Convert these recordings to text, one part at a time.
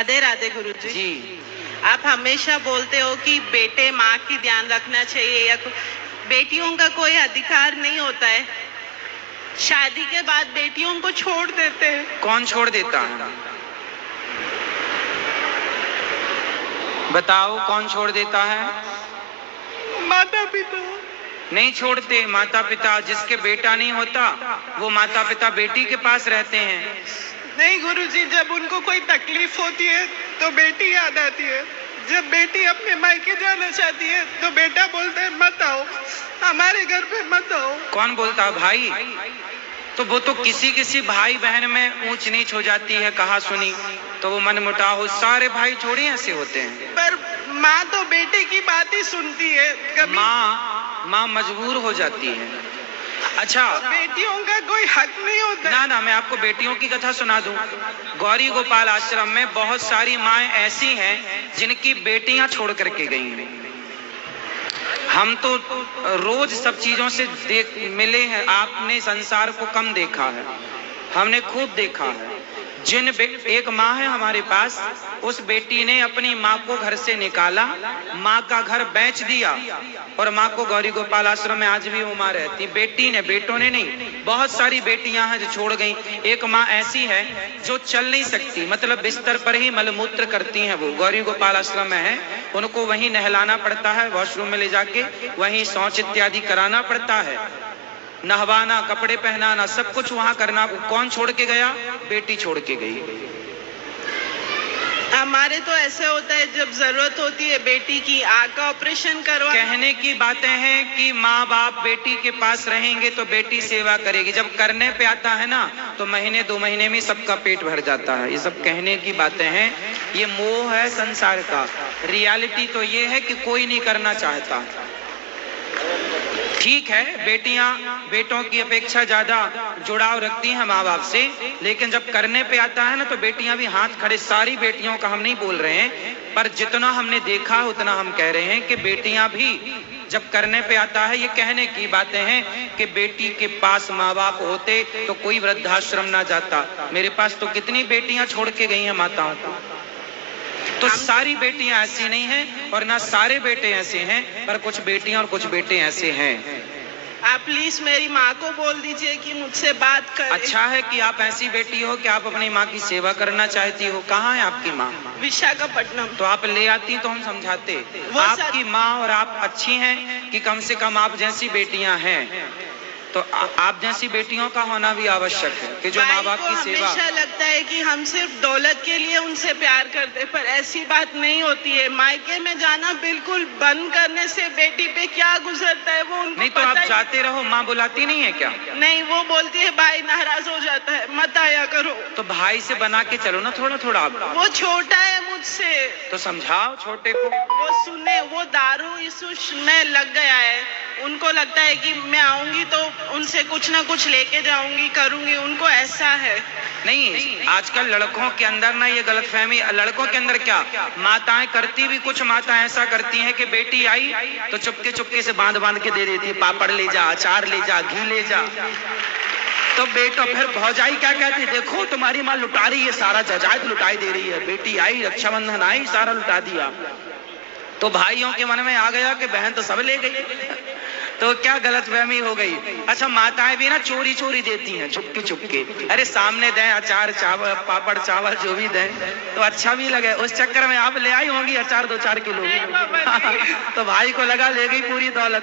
राधे राधे गुरुजी। जी। आप हमेशा बोलते हो कि बेटे माँ की ध्यान रखना चाहिए या बेटियों का कोई अधिकार नहीं होता है। शादी के बाद बेटियों को छोड़ देते हैं। कौन छोड़ देता है? बताओ कौन छोड़ देता है? माता पिता नहीं छोड़ते। माता पिता जिसके बेटा नहीं होता वो माता पिता बेटी के पास रहते हैं। नहीं गुरुजी, जब उनको कोई तकलीफ होती है तो बेटी याद आती है। जब बेटी अपने मायके जाना चाहती है तो बेटा बोलता है मत आओ, हमारे घर पे मत आओ। कौन बोलता है? भाई। तो वो तो किसी किसी भाई बहन में ऊंच नीच हो जाती है, कहा सुनी, तो वो मन मुटाव। सारे भाई थोड़ी ऐसे होते हैं। पर माँ तो बेटे की बात ही सुनती है। कभी माँ मजबूर हो जाती है। अच्छा, बेटियों का कोई हक नहीं होता। ना, मैं आपको बेटियों की कथा सुना दूं। गौरी गोपाल आश्रम में बहुत सारी माएं ऐसी हैं जिनकी बेटियां छोड़ करके गई हैं। हम तो रोज सब चीजों से मिले हैं। आपने संसार को कम देखा है, हमने खूब देखा है। एक माँ है हमारे पास, उस बेटी ने अपनी माँ को घर से निकाला, माँ का घर बेच दिया और माँ को गौरी गोपाल आश्रम में आज भी वो माँ रहती। बेटी ने, बेटों ने नहीं। बहुत सारी बेटियां हैं जो छोड़ गई। एक माँ ऐसी है जो चल नहीं सकती, मतलब बिस्तर पर ही मलमूत्र करती हैं। वो गौरी गोपाल आश्रम में है, उनको वहीं नहलाना पड़ता है, वॉशरूम में ले जाके वहीं शौच इत्यादि कराना पड़ता है, नहवाना, कपड़े पहनाना, सब कुछ वहां करना। कौन छोड़ के गया? बेटी छोड़ के गई। हमारे तो ऐसे होता है, जब जरूरत होती है बेटी की आँख का ऑपरेशन करवा। कहने की बातें हैं कि माँ बाप बेटी के पास रहेंगे तो बेटी सेवा करेगी। जब करने पे आता है ना तो महीने 2 महीने में सबका पेट भर जाता है। ये सब कहने की बातें हैं, ये मोह है संसार का। रियलिटी तो ये है कि कोई नहीं करना चाहता। ठीक है, बेटियां बेटों की अपेक्षा ज्यादा जुड़ाव रखती हैं माँ बाप से, लेकिन जब करने पे आता है ना तो बेटियां भी हाथ खड़े। सारी बेटियों का हम नहीं बोल रहे हैं, पर जितना हमने देखा उतना हम कह रहे हैं कि बेटियां भी जब करने पे आता है, ये कहने की बातें हैं कि बेटी के पास माँ बाप होते तो कोई वृद्धाश्रम ना जाता। मेरे पास तो कितनी बेटियां छोड़ के गई हैं माताओं को। तो सारी बेटियां ऐसी नहीं हैं और ना सारे बेटे ऐसे हैं, पर कुछ बेटियां और कुछ बेटे ऐसे हैं। आप प्लीज मेरी माँ को बोल दीजिए कि मुझसे बात करे। अच्छा है कि आप ऐसी बेटी हो कि आप अपनी माँ की सेवा करना चाहती हो। कहाँ है आपकी माँ? विशाखापट्टनम। तो आप ले आती तो हम समझाते। आपकी माँ और आप अच्छी हैं कि कम से कम आप जैसी बेटियां हैं, तो आप जैसी बेटियों का होना भी आवश्यक है कि जो माँ बाप की सेवा। हमेशा लगता है कि हम सिर्फ दौलत के लिए उनसे प्यार करते, पर ऐसी बात नहीं होती है। मायके में जाना बिल्कुल बंद करने से बेटी पे क्या गुजरता है वो उनको नहीं तो आप जाते रहो। माँ बुलाती नहीं है क्या? नहीं, वो बोलती है भाई नाराज हो जाता है, मत आया करो। तो भाई से बना के चलो ना थोड़ा थोड़ा। वो छोटा है मुझसे, तो समझाओ छोटे को। वो सुने, वो दारू इस में लग गया है। उनको लगता है कि मैं आऊंगी तो उनसे कुछ ना कुछ लेके जाऊंगी, करूंगी। उनको ऐसा है। नहीं, आजकल लड़कों के अंदर ना ये गलतफहमी। लड़कों के अंदर क्या, माताएं करती भी, कुछ माताएं ऐसा करती हैं कि बेटी आई तो चुपके चुपके से बांध बांध के दे देती, पापड़ ले जा, अचार ले जा, घी ले जा। तो बेटा फिर भौजाई क्या कहती, देखो तुम्हारी माँ लुटा रही है, सारा जायदाद लुटाई दे रही है। बेटी आई, रक्षाबंधन आई, सारा लुटा दिया। तो भाइयों के मन में आ गया कि बहन तो सब ले गई। तो क्या गलतफहमी हो गई। अच्छा, माताएं भी ना चोरी चोरी देती हैं, चुपके चुपके। अरे सामने दें अचार, चावल, पापड़, चावल जो भी दें तो अच्छा भी लगे। उस चक्कर में आप ले आई होंगी अचार 2-4 किलो। तो भाई को लगा ले गई पूरी दौलत।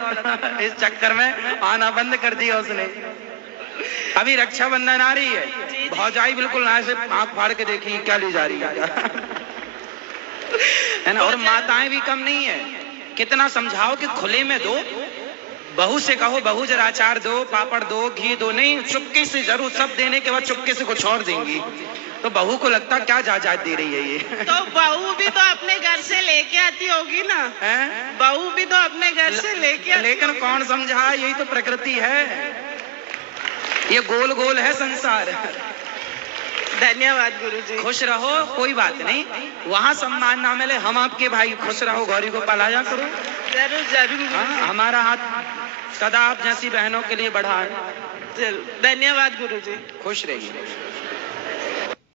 इस चक्कर में आना बंद कर दिया उसने। अभी रक्षाबंधन आ रही है, भौजाई बिल्कुल ना से आंख फाड़ के देखी क्या ले जा रही है ना। और माताएं भी कम नहीं है। कितना समझाओ कि खुले में दो। बहू से कहो बहू जरा अचार दो, पापड़ दो, घी दो। नहीं, चुपके से जरूर, सब देने के बाद चुपके से कुछ और देंगी। तो बहू को लगता क्या जायदाद दे रही है ये। तो बहू भी तो अपने घर से लेके आती होगी ना। बहू भी तो अपने घर से लेके आती। लेकिन कौन समझा, यही तो प्रकृति है, ये गोल गोल है संसार। धन्यवाद गुरुजी। खुश रहो, कोई बात नहीं। वहाँ सम्मान ना मिले, हम आपके भाई। खुश रहो, गौरी को पलाया करो। जरूर जरूर। हमारा हाथ सदा आप जैसी बहनों के लिए बढ़ा है। धन्यवाद गुरुजी। खुश रहिए।